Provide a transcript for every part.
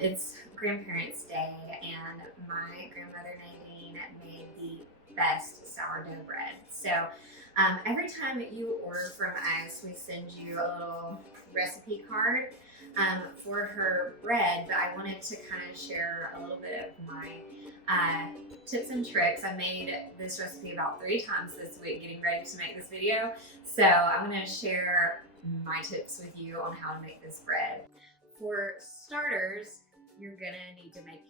It's Grandparents' Day, and my grandmother Nadine made the best sourdough bread. So every time you order from us, we send you a little recipe card for her bread, but I wanted to kind of share a little bit of my tips and tricks. I made this recipe about 3 times this week getting ready to make this video, so I'm going to share my tips with you on how to make this bread. For starters, you're going to need to make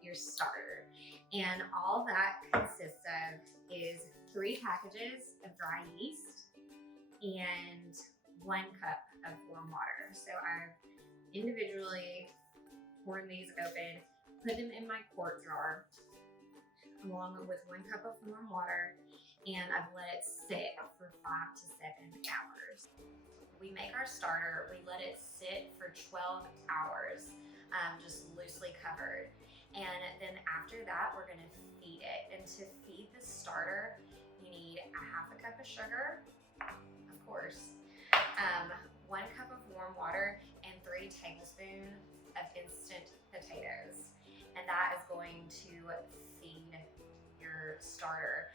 your starter, and all that consists of is 3 packages of dry yeast and 1 cup of warm water. So I've individually poured these open, put them in my quart jar along with 1 cup of warm water, and I've let it sit for 5 to 7 hours. We make our starter, we let it sit for 12 hours, just loosely covered. And then after that, we're gonna feed it. And to feed the starter, you need a 1/2 cup of sugar, of course, 1 cup of warm water, and 3 tablespoons of instant potatoes. And that is going to feed your starter.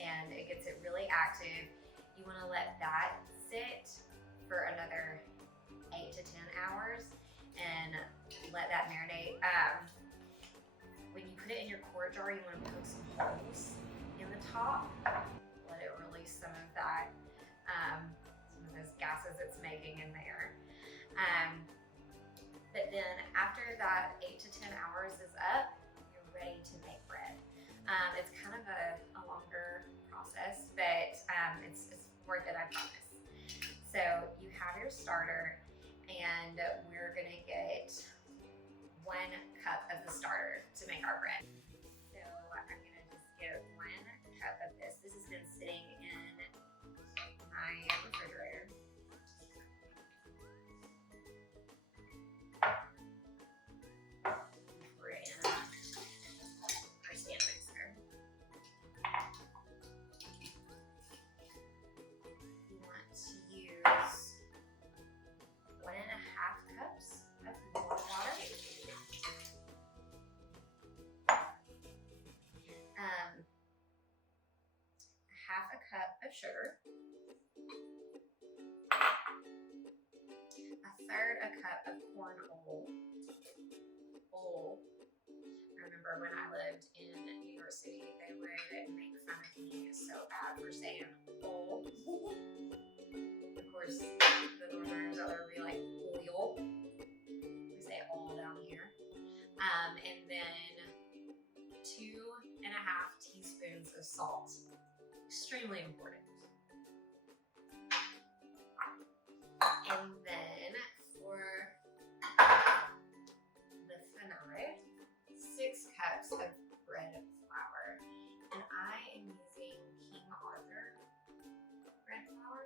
And it gets it really active. You wanna let that sit for another 8 to 10 hours and let that marinate. When you put it in your quart jar, you want to poke some holes in the top. Let it release some of that, some of those gases it's making in there. But then after that 8 to 10 hours is up, you're ready to make bread. It's kind of a longer process, but it's worth it, I promise. So you have your starter, and we're gonna get 1 cup of the starter to make our bread. So I'm gonna just get 1 cup of this. This has been sitting in my refrigerator. Pour it in our stand mixer. You want to use 1.5 cups of warm water. 1/2 cup of sugar. 1/3 cup of corn oil. I remember when I lived in New York City, they would make fun of me so bad for saying oil. Of course, the Northerners out there would be like oil. We say oil down here. And then 2.5 teaspoons of salt. Extremely important. And then for the finale, 6 cups of bread flour. And I am using King Arthur bread flour.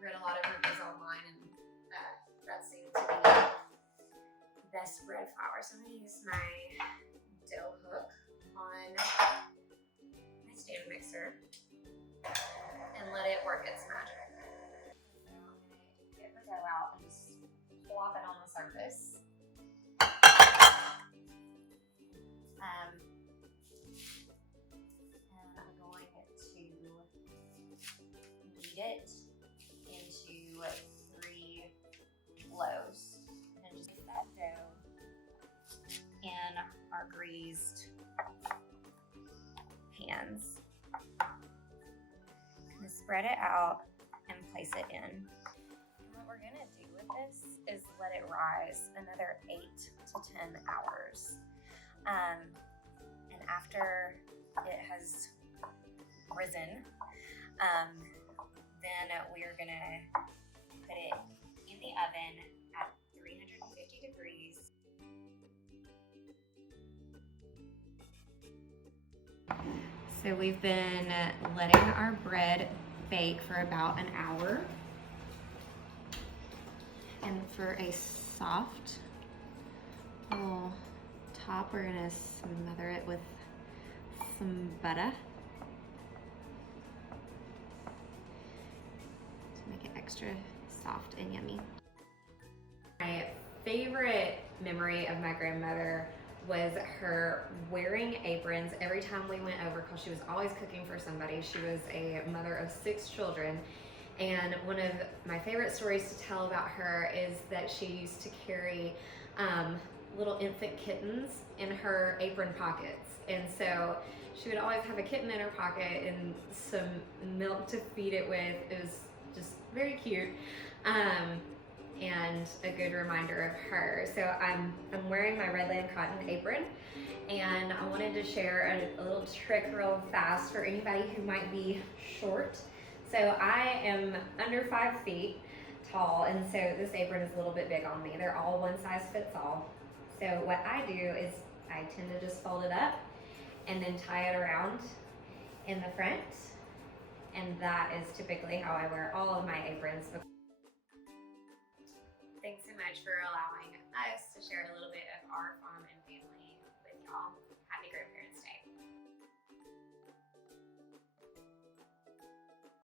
Read a lot of reviews online, and that seemed to be the best bread flour. So I'm gonna use my dough hook on my stand mixer and let it work its magic. So I'm gonna get the dough out and just plop it on the surface. And I'm going to knead it into 3 loaves. And just get that dough in our greased pans. I'm gonna spread it out and place it in. And what we're gonna do with this is let it rise another 8 to 10 hours. And after it has risen, then we are gonna put it in the oven at 350 degrees. So we've been letting our bread bake for about an hour. And for a soft little top, we're gonna smother it with some butter to make it extra soft and yummy. My favorite memory of my grandmother was her wearing aprons every time we went over, because she was always cooking for somebody. She was a mother of 6 children. And one of my favorite stories to tell about her is that she used to carry little infant kittens in her apron pockets. And so she would always have a kitten in her pocket and some milk to feed it with. It was just very cute. And a good reminder of her. So I'm wearing my Redland cotton apron, and I wanted to share a little trick real fast for anybody who might be short. So I am under 5 feet tall, and so this apron is a little bit big on me. They're all one size fits all. So what I do is I tend to just fold it up and then tie it around in the front, and that is typically how I wear all of my aprons. Thanks so much for allowing us to share a little bit of our farm